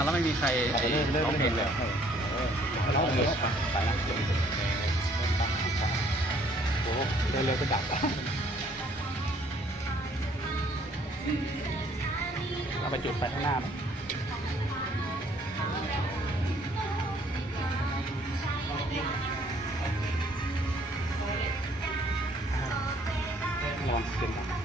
อะแล้วไม่มีใครไอ้ร้องเพลงเลยร้องเลยไปละโอ้เร็วๆจะดับเอาไปจุดไฟข้างหน้าไหมลองขึ้นมา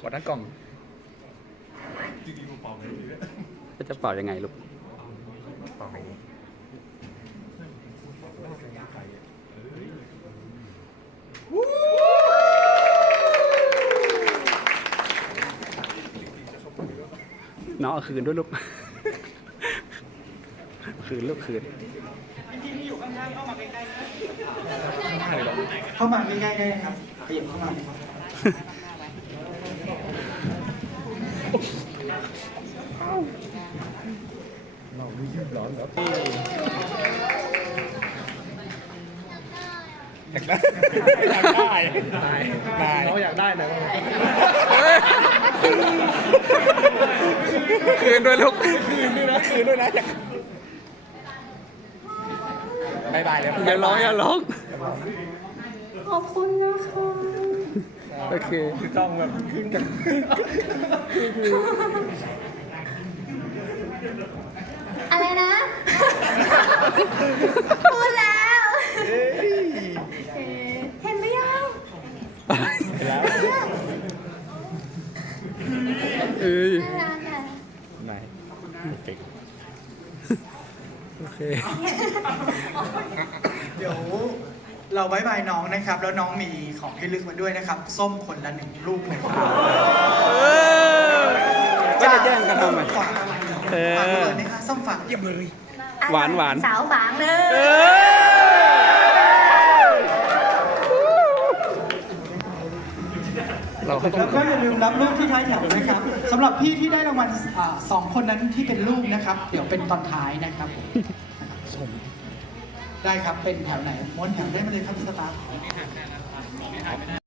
ขอทั้งกล่องก็จะเป่ายังไงลูกเป่าอย่างนี้น้องเอาคืนด้วยลูก คืนลูกคืน เข้ามาใกล้ๆได้นะครับ ขยับข้ามาเลยครับอยากได้อยากได้ได้เราอยากได้นะคืนด้วยลูกคืนด้วยนะคืนด้วยนะอยากบายบายเลย อย่าร้องอย่าร้อง ขอบคุณนะคะโอเคต้องแบบขึ้นกันอะไรนะพูดแล้วเอ๊ะเห็นไหมยังแล้วเอ้ยน่ารักอะไหนเก่งโอเคเดี๋ยว เราบายบายน้องนะครับ แล้วน้องมีของที่ลึกมาด้วยนะครับ ส้มคนละหนึ่งลูกนะครับก็จะแย่งกันทำไมฝากเออฝากเลยนะฮะส้มฝากเยี่ยมเลย หวานหวานสาวฝางเลเอยอเราก็ต้องแล้วก็อย่าลืมรับลูกที่ท้ายแถวนะครับสำหรับพี่ที่ได้รางวัลอ่าสองคนนั้นที่เป็นลูกนะครับ เดี๋ยวเป็นตอนท้ายนะครับผม ได้ครับเป็นแถวไหนม้วนแถวได้มาเลยครับสตาร์